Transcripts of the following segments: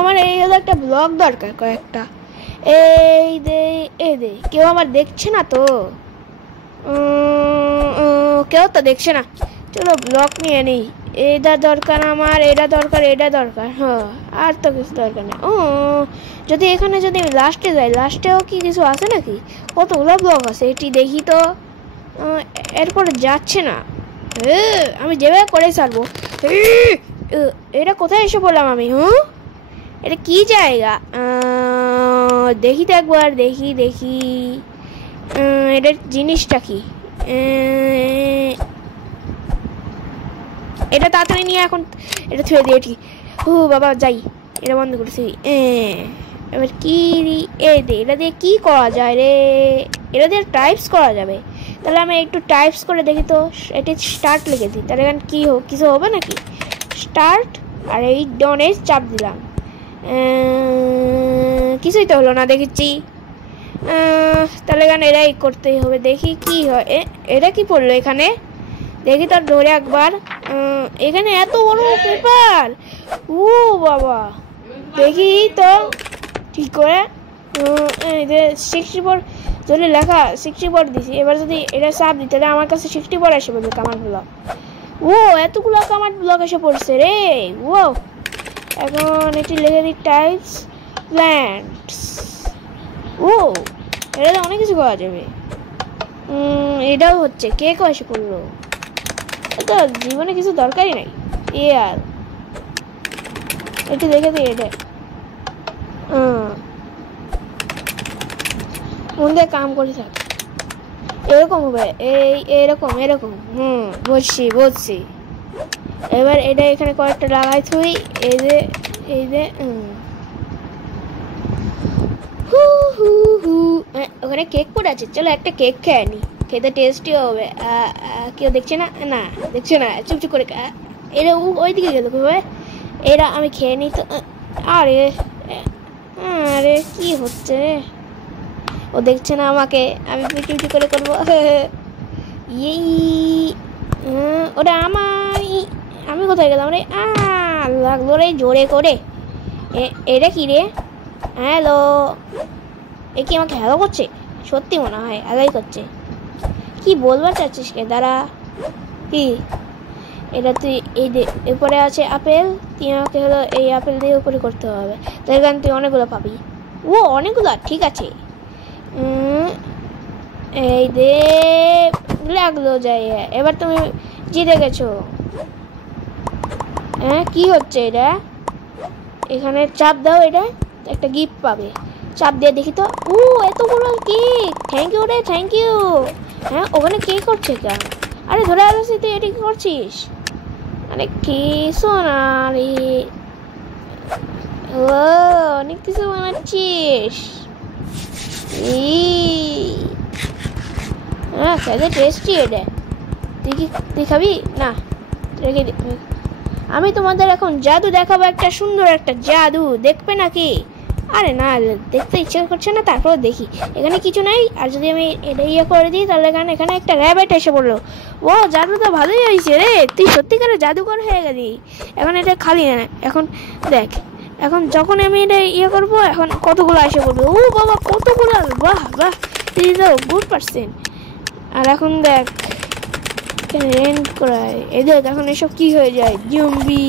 আমার এই হলো একটা ব্লগ দরকার কয়েকটা। এই দে কেউ আমার দেখছে না তো? কেউ তো দেখছে না। চলো ব্লগ নিয়ে নিই। এটা দরকার আমার, এটা দরকার, এটা দরকার। হ্যাঁ, আর তো কিছু দরকার নেই। যদি এখানে যদি আমি লাস্টে যাই, লাস্টেও কি কিছু আছে নাকি? কতগুলো ব্লগ আছে এটি দেখি তো। এরপরে যাচ্ছে না। আমি যেভাবে করে ছাড়বো। এটা কোথায় এসে বললাম আমি? এটা কি জায়গা? দেখি তো একবার, দেখি এটার জিনিসটা কি? এটা তাড়াতাড়ি নিয়ে এখন এটা ছুঁয়ে দিয়ে ঠিক। বাবা যাই, এটা বন্ধ করেছি। এবার কি এটা দিয়ে কি করা যায় রে? এটা দিয়ে টাইপস করা যাবে। তাহলে আমি একটু টাইপস করে দেখি তো। এটা স্টার্ট লিখে দিই, তাহলে এখানে কি কিছু হবে নাকি? স্টার্ট, আর এই ডনে চাপ দিলাম। কিছুই তো হলো না দেখেছি। তাহলে এখানে এরাই করতেই হবে। দেখি কি হয়। এটা কি পড়লো এখানে? দেখি তো ধরে একবার। এখানে এত বড় পেপার! বাবা, দেখি তো ঠিক করে। 64 যদি লেখা 64 দিছি। এবার যদি এটা চাপ দিই তাহলে আমার কাছে 64 এসে পড়বে কামান্ড ব্লক। এতগুলো কামান্ড ব্লক এসে পড়ছে রে। এখন এটি লিখে দিই টাইপস প্ল্যান্টস। এটা অনেক কিছু করা যাবে। এটাও হচ্ছে। কেক এসে পড়লো। তো জীবনে কিছু দরকারই নাই। আর এটি দেখে দিই। এটা মন দিয়ে কাম করে থাক। এরকম হবে। এরকম বুঝছি। এবার এটা এখানে কয়েকটা লাগাই থুই। এই যে ওখানে কেক পড়ে আছে। চলো একটা কেক খেয়ে নি, খেতে টেস্টি হবে। কেউ দেখছে না? না দেখছে না, চুপচুপ করে। এরা ওইদিকে গেল কিভাবে? এরা আমি খেয়ে নিই তো। আরে কি হচ্ছে রে? ও দেখছে না আমাকে, আমি পিটি করে করবো। ওটা আমার। আমি কোথায় গেলাম রে? লাগলো রে জোরে করে। এটা কি রে? হ্যালো, এ কি আমাকে হ্যালো করছে? সত্যি মনে হয় হ্যালোই করছে। কি বলবার চাচ্ছিস কে? দাঁড়া। কি এটা? তুই এই উপরে আছে আপেল, তুই আমাকে হলো এই আপেল দিয়ে উপরে করতে হবে। তাই কারণ তুই অনেকগুলো পাবি। অনেকগুলো, ঠিক আছে। এই দে লাগলো যাই। এবার তুমি জিতে গেছো। কি হচ্ছে এটা? এখানে চাপ দাও, এটা একটা গিফট পাবে। চাপ দিয়ে দেখি তো। এত বড় কেক! থ্যাংক ইউ রে, থ্যাংক ইউ। ওখানে কে করছে কেন? আরে ধরে আসছি, তুই এটা কি করছিস? আরে কিছু না রে। অনেক কিছু বানাচ্ছিস। খেতে টেস্টি এটা। তুই খাবি না? রেখে দে। আমি তোমাদের এখন জাদু দেখাবো, একটা সুন্দর একটা জাদু। দেখবে নাকি? আরে না, দেখতে ইচ্ছে করছে না, তারপর দেখি। এখানে কিছু নাই। আর যদি আমি এটা করে দিই তাহলে এখানে একটা র্যাবিট এসে পড়লো। জাদু তো ভালোই হয়েছে রে, তুই সত্যিকারে জাদুকর হয়ে গেলি। এখন এটা খালি না। এখন দেখ, এখন যখন আমি এটা করবো, এখন কতগুলো এসে পড়বে। বাবা, কতগুলো! বাহ, তুই তো গুড পারসন। আর এখন দেখ রেন্ট করায়। দেখ এখন এসব কি হয়ে যায়, জম্বি।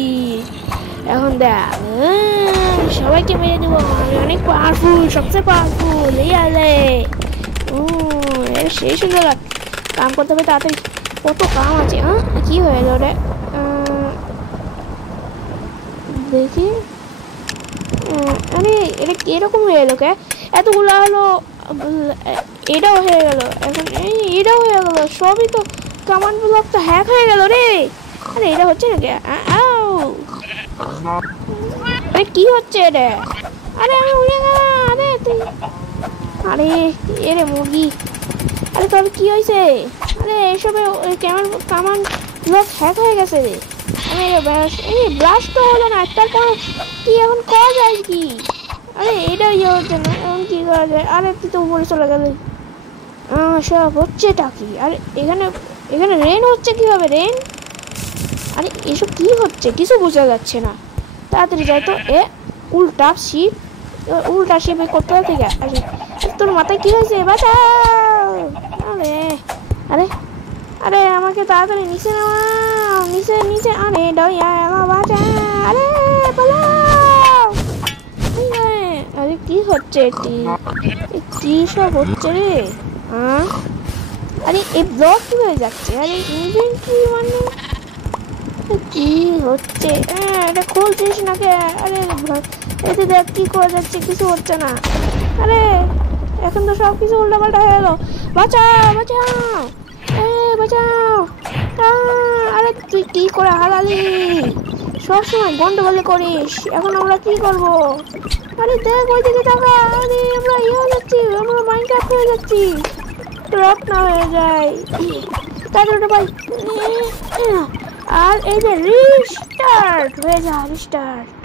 এখন দেখ সবাইকে মেরে দেবো। আমি অনেক পাওয়ারফুল, সবচেয়ে পাওয়ারফুল। সেই সুন্দর কাম করতে হবে তাড়াতাড়ি। কত কাম আছে। কি হয়ে গেল রে? দেখি। আরে এটা এরকম হয়ে গেল কে? এতগুলো হলো, এটাও হয়ে গেল। এখন এটাও হয়ে গেল। সবই তো কামান ব্লক তো হ্যাক হয়ে গেল রে। আরে এটা হচ্ছে নাকি? আরে কি হচ্ছে এটা? আরে আমি উড়ে গেলাম। আরে এরে মুরগি। আরে তবে কি হয়েছে? আরে এসবে কামান ব্লক হ্যাক হয়ে গেছে রে। ব্লাস্ট তো হলো না, তারপর কি এখন করা যায় কি? আরে এটা হচ্ছে না, এখন কি করা যায়? আরে তুই তো উপরে চলে গেলি। সব হচ্ছেটা কি? আর এখানে রেন হচ্ছে কিভাবে? রেন? আরে এসব কি হচ্ছে? কিছু বোঝা যাচ্ছে না। তাড়াতাড়ি যাই তো। উল্টা শিপ, উল্টা শিপে করতে থেকে আসে। তোর মাথায় কি হয়েছে? বাঁচাও! আরে আরে আরে আমাকে তাড়াতাড়ি নিচে নামাও, নিচে নিচে। আরে দয়া আমার বাঁচা! আরে পালাও! আরে কি হচ্ছে এটি? কি সব হচ্ছে রে? আরে এই ব্লক কি হয়ে যাচ্ছে? আরে ইনভেন্টরি মানে কি হচ্ছে? এটা খুলছিস নাকি? আরে এতে দেখ কি করে যাচ্ছে, কিছু হচ্ছে না। আরে এখন তো সব কিছু উল্টাপাল্টা হয়ে গেল। বাঁচাও বাঁচাও, বাঁচাও! আরে তুই কি করে হারালি? সবসময় গন্ডগোলে করিস, এখন আমরা কি করব? আরে দেখ ওইদিকে টাকা। আরে আমরা হয়ে যাচ্ছি, আমরা মাইনক্রাফট হয়ে যাচ্ছি। ড্রপ না হয়ে যায় তাহলে ভাই। আর এই যে রিস্টার্ট হয়ে যা, রিস্টার্ট।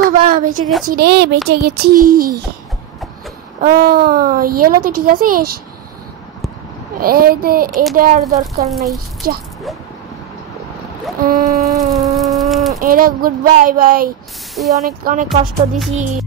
বাবা বেঁচে গেছি রে, বেঁচে গেছি। ও ইয়েলো তো ঠিক আছিস? এটা আর দরকার নাই, যা। এটা গুড বাই বাই, তুই অনেক অনেক কষ্ট দিছিস।